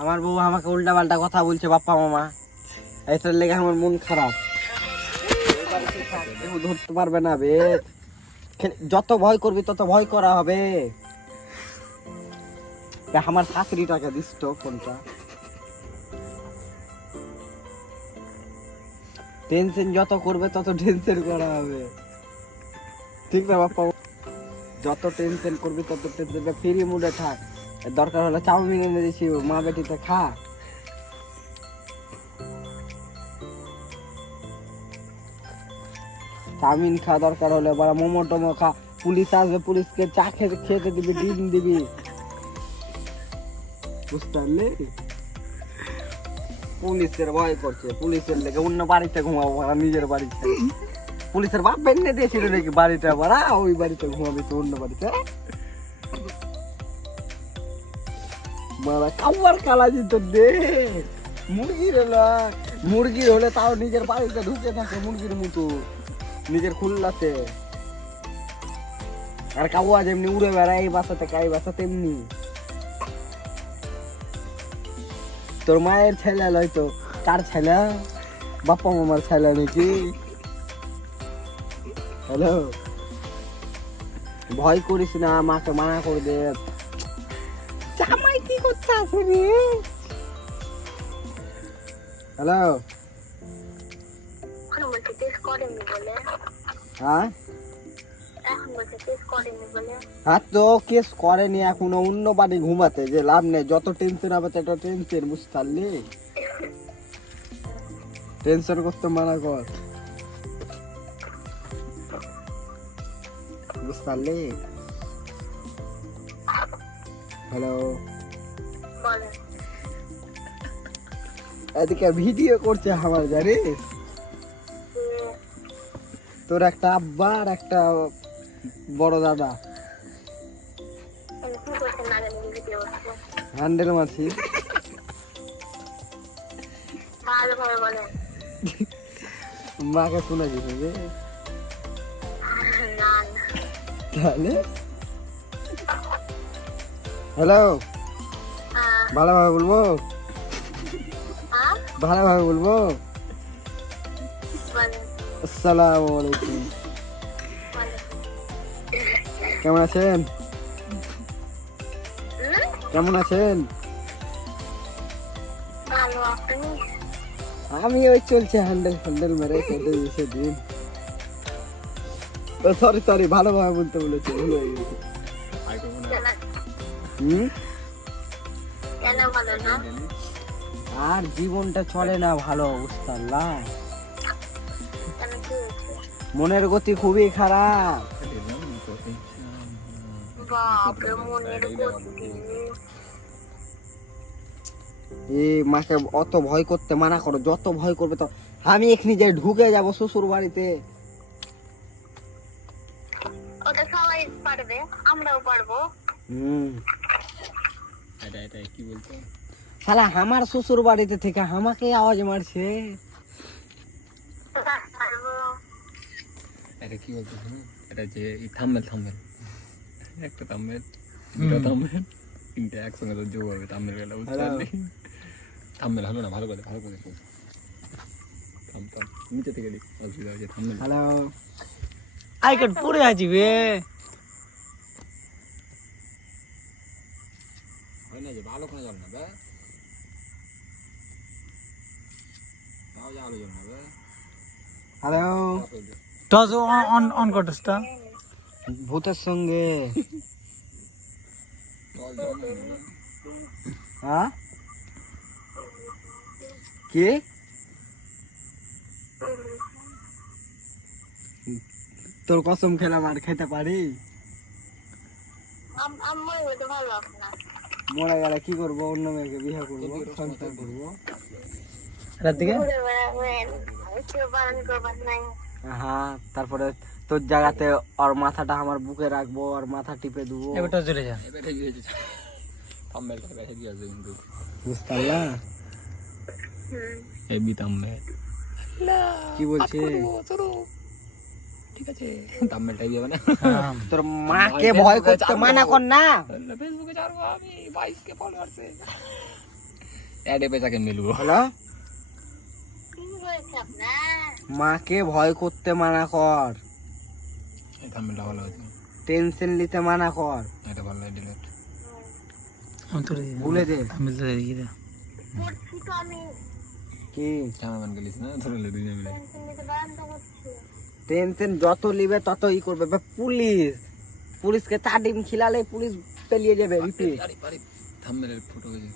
আমার বউ আমাকে উল্টা পাল্টা কথা বলছে বাপ্পা মামা, এটার লেগে আমার মন খারাপ। কেউ ধরতে পারবে না বে, যত ভয় করবি তত ভয় করা হবে। আমার শাশুড়িটাকে দিস তো ফোনটা। টেনশন যত করবে তত টেনশন করা হবে, ঠিক না বাপ্পা? যত টেনশন করবি তত টেনশন। ফ্রি মুডে থাক, দরকার হলে চাউমিন এনে দিয়েছি, মা বেটিতে খা। চাউমিন খা, দরকার হলে বড় মোমো টোমো খা। পুলিশ আসবে, পুলিশকে চা খেতে দিবি, ডিম দিবি, বুঝতে পারলি? পুলিশের ভয় করছে, পুলিশের লেগে অন্য বাড়িতে ঘুমাবো, নিজের বাড়িতে। পুলিশের বাপ বেঁধে দিয়েছিল নাকি বাড়িটা, বাড়া ওই বাড়িতে ঘুমাবি তো অন্য বাড়িতে। মারা কাউয়ার কালা যেত দে, মুরগির হলে তাও নিজের বাড়িতে ঢুকে থাকে মুরগির মতো, নিজের খুল্লাতে। আর কাউয়া যেমনি উড়ে বেড়ায় এই বাসা থেকে এই বাসা, তেমনি তোর মায়ের ছেলে লয়তো, তার ছেলে বাপ্পা মামার ছেলে নাকি? হ্যালো, ভয় করিস না, মাকে মানা করে দে। জামাই কি করতে আছে রে? হ্যালো, হ্যাঁ হ্যাঁ, তো কেস করেনি এখনো, অন্য বাড়ি ঘুমাতে যে লাভ নেই। যত টেনশন হবে তত টেনশন, বুঝতে পারলি? টেনশন করতে মানা কর, বুঝতে পারলি? হ্যালো, এদিকে ভিডিও করছে আমার, জানিস? তোর একটা আব্বা আর একটা বড় দাদা হ্যান্ডেল মাছি। মাকে শোনা গেছে তাহলে। হ্যালো, ভালোভাবে বলবো, ভালোভাবে বলবো। আসসালামু আলাইকুম, কেমন আছেন? কেমন আছেন? আমি ওই চলছে, হ্যান্ডেল ফ্যান্ডেল মেরে কেটে দিয়েছে দিন। সরি সরি, ভালোভাবে বলতে বলেছে, ভুল হয়ে গেছে। আর জীবনটা চলে না ভালো, বুঝতে পারলা? মনের গতি খুবই খারাপ। মাকে অত ভয় করতে মানা করো, যত ভয় করবে তো। আমি এখানে যাই ঢুকে যাব শ্বশুর বাড়িতে। ওটা সবাই পারবে, আমরাও পারবো। এটা কি বলতো? শালা আমার শ্বশুর বাড়িতে থেকে আমাকে আওয়াজ মারছে। এটা কি বলতো? এটা যে থাম্বনেল একটা থাম্বনেল, দুটো থাম্বনেল, তিনটা একসঙ্গে তো যোগ হবে থাম্বনেল গেল, বুঝতে পারলি? থাম্বনেল হলো না, ভালো করে থাম নিচে থেকে দেখ, অসুবিধা হচ্ছে। থাম্বনেল হ্যালো, আইকন পড়ে আছি বে, হয় না যে ভালো করে জল না বে, তাও যে আলো জল না বে। হ্যালো, টস অন করতেছটা ভূতের সঙ্গে। হ্যাঁ কি তোর কসম খেলাম আর খেতে পারি? মরে গেলে কি করবো? অন্য মেয়েকে বিয়ে করবো, সংসার করবো। রাত দিকে হ্যাঁ, তারপরে তোর জায়গাতে ওর মাথাটা আমার বুকে রাখবো, ওর মাথা টিপে দেবো। এবার টস জুড়ে যা, এবারে গিয়েছে থাম্বনেলটা বেশি গিয়েছে কিন্তু, বুঝতে পারলা? Heavy thumbnail. কি বলছে? ঠিক আছে, থাম্বনেলটাই যাবে না। তোর মাকে ভয় করতে মানা কর না। ফেসবুকে ছাড়বো আমি, 22K ফলোয়ার্সে। অ্যাডে পেঁচাকে মিলবো হ্যালো, কি হয়েছে আপনার? মাকে ভয় করতে মানা কর, এই থাম্বনেলটা ভালো হয়েছে, টেনশন নিতে মানা কর, এটা ভালো হয় ডিলেট। আমি তোর ভুলে দে। আমি তোর দিয়ে দে করছি তো আমি, কি ক্যামেরাম্যান গেলিস না ধরলে দুইজনে মিলে। টেনশন নিতে বাধ্য করছি। টেনশন যত নিবে তত ই করবে। পুলিশকে চার ডিম খিলালে পুলিশ পেলিয়ে যাবে। রিপিট থাম্বনেলের ফটো হয়েছে